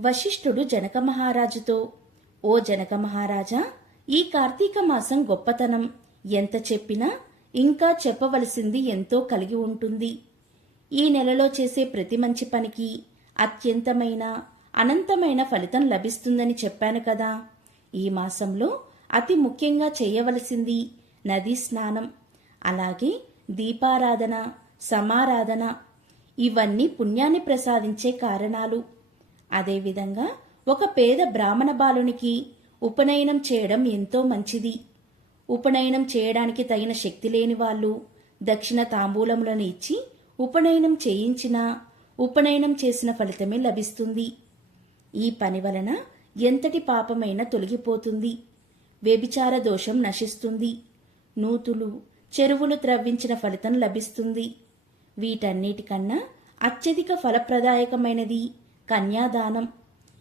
వశిష్ఠుడు జనక మహారాజుతో ఓ జనక మహారాజా ఈ కార్తీక మాసం గొప్పతనం. ఎంత చెప్పినా ఇంకా చెప్పవలసింది ఎంతో కలిగి ఉంటుంది. ఈ నెలలో చేసే ప్రతి మంచి పనికి అత్యంతమైన అనంతమైన ఫలితం లభిస్తుందని చెప్పాను కదా. ఈ మాసంలో అతి ముఖ్యంగా చేయవలసింది నదీ స్నానం అలాగే దీపారాధన సమారాధన. ఇవన్నీ పుణ్యాన్ని ప్రసాదించే కారణాలు. అదేవిధంగా ఒక పేద బ్రాహ్మణ బాలునికి ఉపనయనం చేయడం ఎంతో మంచిది. ఉపనయనం చేయడానికి తగిన శక్తి లేని వాళ్ళు దక్షిణ తాంబూలములను ఇచ్చి ఉపనయనం చేయించినా ఉపనయనం చేసిన ఫలితమే లభిస్తుంది. ఈ పని వలన ఎంతటి పాపమైనా తొలగిపోతుంది. వ్యభిచార దోషం నశిస్తుంది. నూతులు చెరువులు త్రవ్వించిన ఫలితం లభిస్తుంది. వీటన్నిటికన్నా అత్యధిక ఫలప్రదాయకమైనది కన్యాదానం.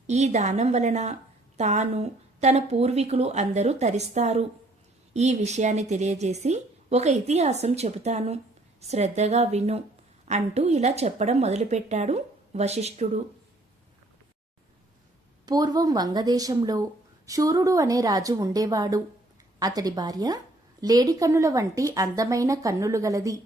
ఈ దానం వలన తాను తన పూర్వీకులు అందరూ తరిస్తారు. ఈ విషయాన్ని తెలియజేసి ఒక ఇతిహాసం చెబుతాను. శ్రద్ధగా విను అంటూ ఇలా చెప్పడం మొదలుపెట్టాడు వశిష్ఠుడు. పూర్వం వంగదేశంలో శూరుడు అనే రాజు ఉండేవాడు. అతడి భార్య లేడి కన్నుల వంటి అందమైన కన్నులు గలది.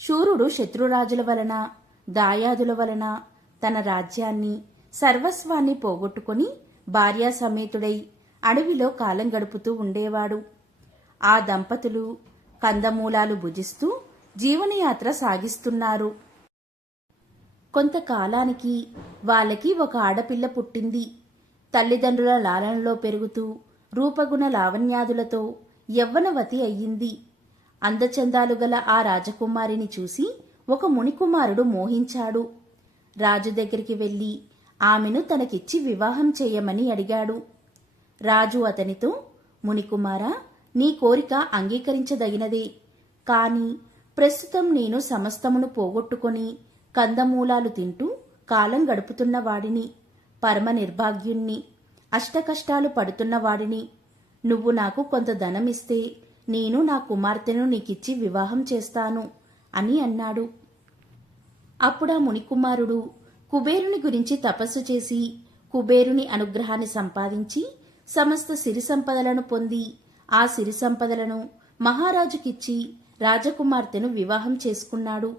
శూరుడు శత్రురాజుల వలన దాయాదుల వలన తన రాజ్యాన్ని సర్వస్వాన్ని పోగొట్టుకుని భార్యా సమేతుడై అడవిలో కాలం గడుపుతూ ఉండేవాడు. ఆ దంపతులు కందమూలాలు భుజిస్తూ జీవనయాత్ర సాగిస్తున్నారు. కొంతకాలానికి వాళ్ళకి ఒక ఆడపిల్ల పుట్టింది. తల్లిదండ్రుల లాలనలో పెరుగుతూ రూపగుణ లావణ్యాదులతో యవ్వనవతి అయ్యింది. అందచందాలు గల ఆ రాజకుమారిని చూసి ఒక మునికుమారుడు మోహించాడు. రాజు దగ్గరికి వెళ్ళి ఆమెను తనకిచ్చి వివాహం చేయమని అడిగాడు. రాజు అతనితో మునికుమారా నీ కోరిక అంగీకరించదగినదే. కాని ప్రస్తుతం నేను సమస్తమును పోగొట్టుకొని కందమూలాలు తింటూ కాలం గడుపుతున్న వాడిని పరమ నిర్భాగ్యుణ్ణి అష్టకష్టాలు పడుతున్న వాడిని. నువ్వు నాకు కొంత ధనమిస్తే నేను నా కుమార్తెను నీకిచ్చి వివాహం చేస్తాను అని అన్నాడు. అప్పుడా మునికుమారుడు కుబేరుని గురించి తపస్సు చేసి కుబేరుని అనుగ్రహాన్ని సంపాదించి సమస్త సిరి సంపదలను పొంది ఆ సిరి సంపదలను మహారాజుకిచ్చి రాజకుమార్తెను వివాహం చేసుకున్నాడు.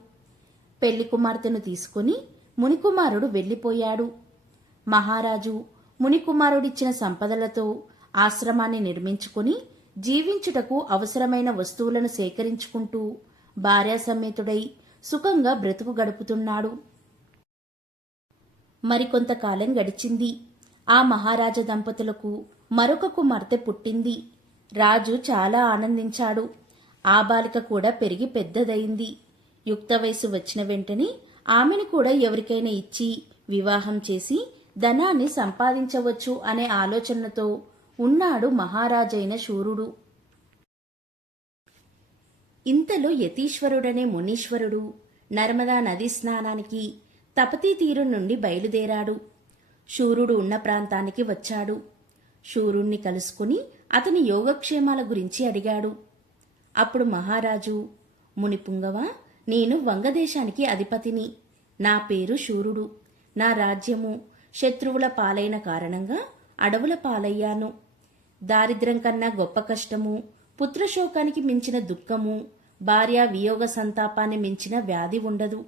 పెళ్ళి కుమార్తెను తీసుకుని మునికుమారుడు వెళ్ళిపోయాడు. మహారాజు మునికుమారుడిచ్చిన సంపదలతో ఆశ్రమాన్ని నిర్మించుకుని జీవించుటకు అవసరమైన వస్తువులను సేకరించుకుంటూ భార్యాసమేతుడై సుఖంగా బ్రతుకు గడుపుతున్నాడు. మరికొంతకాలం గడిచింది. ఆ మహారాజ దంపతులకు మరొక కుమార్తె పుట్టింది. రాజు చాలా ఆనందించాడు. ఆ బాలిక కూడా పెరిగి పెద్దదయింది యుక్త వయసు వచ్చిన వెంటనే ఆమెను కూడా ఎవరికైనా ఇచ్చి వివాహం చేసి ధనాన్ని సంపాదించవచ్చు అనే ఆలోచనతో ఉన్నాడు మహారాజైన శూరుడు. ఇంతలో యతీశ్వరుడనే మునీశ్వరుడు నర్మదా నదీ స్నానానికి తపతీ తీరు నుండి బయలుదేరాడు. శూరుడు ఉన్న ప్రాంతానికి వచ్చాడు. శూరుణ్ణి కలుసుకుని అతని యోగక్షేమాల గురించి అడిగాడు. అప్పుడు మహారాజు మునిపుంగవ నేను వంగదేశానికి అధిపతిని. నా పేరు శూరుడు. నా రాజ్యము శత్రువుల పాలైన కారణంగా అడవుల పాలయ్యాను. దారిద్ర్యం కన్నా గొప్ప కష్టము పుత్రశోకానికి మించిన దుఃఖము భార్య వియోగ సంతాపాన్ని మించిన వ్యాధి ఉండదు.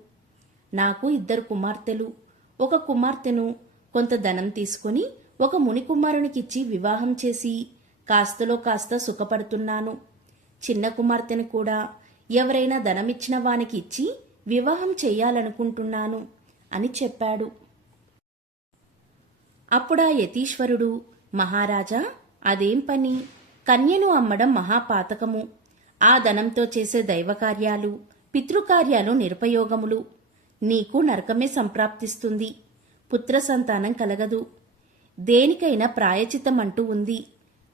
నాకు ఇద్దరు కుమార్తెలు. ఒక కుమార్తెను కొంత ధనం తీసుకుని ఒక ముని కుమారునికిచ్చి వివాహం చేసి కాస్తలో కాస్త సుఖపడుతున్నాను. చిన్న కుమార్తెను కూడా ఎవరైనా ధనమిచ్చిన వానికి ఇచ్చి వివాహం చెయ్యాలనుకుంటున్నాను అని చెప్పాడు. అప్పుడా యతీశ్వరుడు మహారాజా అదేం పని? కన్యను అమ్మడం మహాపాతకము. ఆ ధనంతో చేసే దైవకార్యాలు పితృకార్యాలు నిరుపయోగములు. నీకు నరకమే సంప్రాప్తిస్తుంది. పుత్ర సంతానం కలగదు. దేనికైనా ప్రాయచితం అంటూ ఉంది.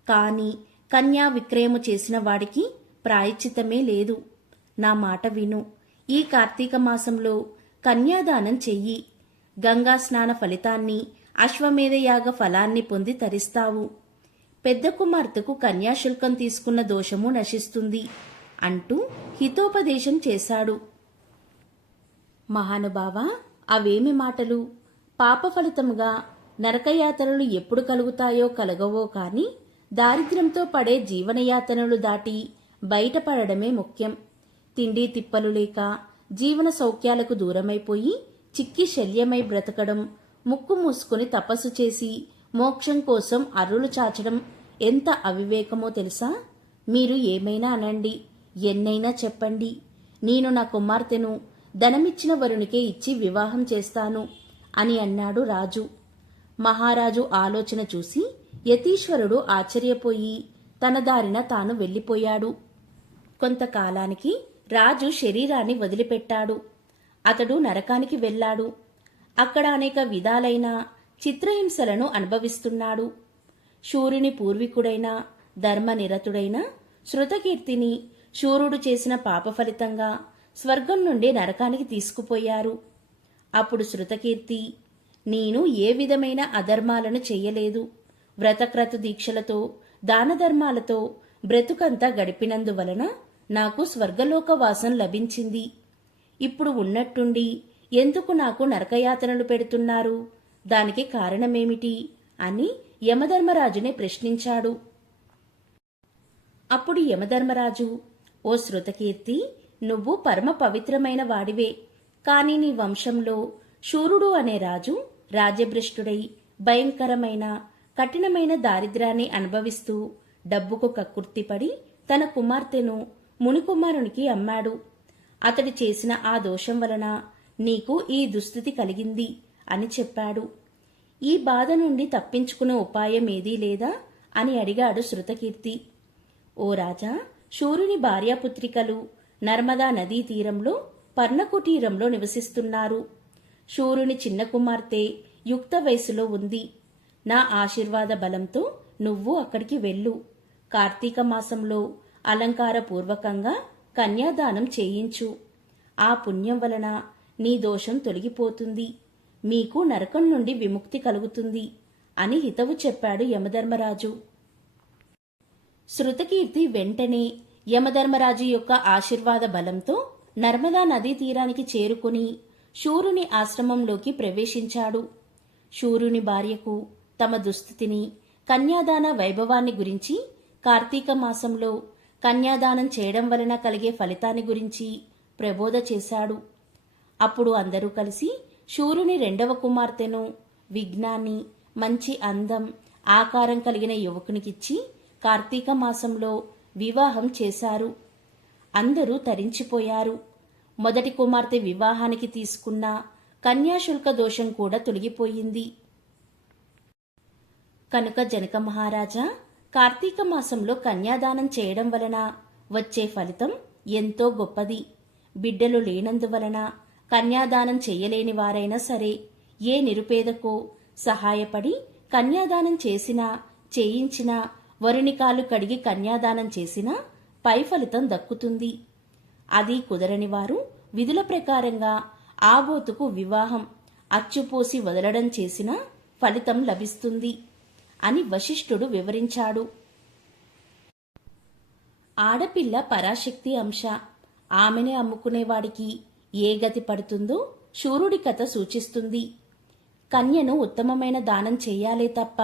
కాని కన్యా విక్రయము చేసిన వాడికి ప్రాయచితమే లేదు. నా మాట విను. ఈ కార్తీక మాసంలో కన్యాదానం చెయ్యి. గంగా స్నాన ఫలితాన్ని అశ్వమేధయాగ ఫలాన్ని పొంది తరిస్తావు. పెద్ద కుమార్తెకు కన్యాశుల్కం తీసుకున్న దోషము నశిస్తుంది అంటూ హితోపదేశం చేశాడు. మహానుభావ అవేమి మాటలు? పాప ఫలితముగా నరకయాతనలు ఎప్పుడు కలుగుతాయో కలగవో కాని దారిద్ర్యంతో పడే జీవనయాతనలు దాటి బయటపడడమే ముఖ్యం. తిండి తిప్పలు లేక జీవన సౌఖ్యాలకు దూరమైపోయి చిక్కి శల్యమై బ్రతకడం ముక్కు మూసుకుని తపస్సు చేసి మోక్షం కోసం అర్రులు చాచడం ఎంత అవివేకమో తెలుసా? మీరు ఏమైనా అనండి ఎన్నైనా చెప్పండి. నేను నా కుమార్తెను ధనమిచ్చిన వరునికే ఇచ్చి వివాహం చేస్తాను అని అన్నాడు రాజు. మహారాజు ఆలోచన చూసి యతీశ్వరుడు ఆశ్చర్యపోయి తన దారిన తాను వెళ్ళిపోయాడు. కొంతకాలానికి రాజు శరీరాన్ని వదిలిపెట్టాడు. అతడు నరకానికి వెళ్ళాడు. అక్కడ అనేక విధాలైన చిత్రహింసలను అనుభవిస్తున్నాడు. శూరుని పూర్వీకుడైన ధర్మనిరతుడైన శృతకీర్తిని శూరుడు చేసిన పాప ఫలితంగా స్వర్గం నుండి నరకానికి తీసుకుపోయారు. అప్పుడు శృతకీర్తి నేను ఏ విధమైన అధర్మాలను చేయలేదు. వ్రతక్రతు దీక్షలతో దానధర్మాలతో బ్రతుకంతా గడిపినందువలన నాకు స్వర్గలోక వాసం లభించింది. ఇప్పుడు ఉన్నట్టుండి ఎందుకు నాకు నరకయాతనలు పెడుతున్నారు? దానికి కారణమేమిటి అని యమధర్మరాజునే ప్రశ్నించాడు. అప్పుడు యమధర్మరాజు ఓ శృతకీర్తి నువ్వు పరమ పవిత్రమైన వాడివే. కాని నీ వంశంలో శూరుడు అనే రాజు రాజభ్రష్టుడై భయంకరమైన కఠినమైన దారిద్ర్యాన్ని అనుభవిస్తూ డబ్బుకు కక్కుర్తిపడి తన కుమార్తెను మునికుమారునికి అమ్మాడు. అతడు చేసిన ఆ దోషం వలన నీకు ఈ దుస్థితి కలిగింది. అని చెప్పాడు. ఈ బాధ నుండి తప్పించుకునే ఉపాయం ఏదీ లేదా? అని అడిగాడు శృతకీర్తి. ఓ రాజా శూరుని భార్యాపుత్రికలు నర్మదా నదీ తీరంలో పర్ణకుటీరంలో నివసిస్తున్నారు. శూరుని చిన్న కుమార్తె యుక్త వయసులో ఉంది. నా ఆశీర్వాద బలంతో నువ్వు అక్కడికి వెళ్ళు. కార్తీక మాసంలో అలంకారపూర్వకంగా కన్యాదానం చేయించు. ఆ పుణ్యం వలన నీ దోషం తొలగిపోతుంది. మీకు నరకం నుండి విముక్తి కలుగుతుంది అని హితవు చెప్పాడు యమధర్మరాజు. శృతకీర్తి వెంటనే యమధర్మరాజు యొక్క ఆశీర్వాద బలంతో నర్మదా నదీ తీరానికి చేరుకుని శూరుని ఆశ్రమంలోకి ప్రవేశించాడు. శూరుని భార్యకు తమ దుస్థితిని కన్యాదాన వైభవాన్ని గురించి కార్తీక మాసంలో కన్యాదానం చేయడం వలన కలిగే ఫలితాన్ని గురించి ప్రబోధ చేశాడు. అప్పుడు అందరూ కలిసి శూరుని రెండవ కుమార్తెను విజ్ఞాని మంచి అందం ఆకారం కలిగిన యువకునికిచ్చి కార్తీక మాసంలో వివాహం చేశారు. అందరూ తరించిపోయారు. మొదటి కుమార్తె వివాహానికి తీసుకున్న కన్యాశుల్క దోషం కూడా తొలగిపోయింది. కనుక జనక మహారాజా కార్తీక మాసంలో కన్యాదానం చేయడం వలన వచ్చే ఫలితం ఎంతో గొప్పది. బిడ్డలు లేనందువలన కన్యాదానం చెయ్యలేని వారైనా సరే ఏ నిరుపేదకో సహాయపడి కన్యాదానం చేసినా చేయించినా వరుణికాలు కడిగి కన్యాదానం చేసినా పై ఫలితం దక్కుతుంది. అది కుదరని వారు విధుల ప్రకారంగా ఆబోతుకు వివాహం అచ్చుపోసి వదలడం చేసినా ఫలితం లభిస్తుంది అని వశిష్ఠుడు వివరించాడు. ఆడపిల్ల పరాశక్తి అంశ. ఆమెనే అమ్ముకునేవాడికి ఏ గతి పడుతుందో శూరుడి కథ సూచిస్తుంది. కన్యను ఉత్తమమైన దానం చేయాలే తప్ప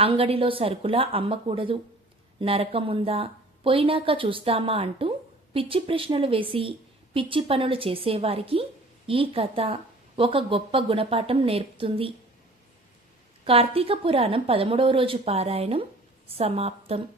అంగడిలో సరుకులా అమ్మకూడదు. నరకముందా? పోయినాక చూస్తామా అంటూ పిచ్చి ప్రశ్నలు వేసి పిచ్చి పనులు చేసేవారికి ఈ కథ ఒక గొప్ప గుణపాఠం నేర్పుతుంది. కార్తీక పురాణం పదమూడవ రోజు పారాయణం సమాప్తం.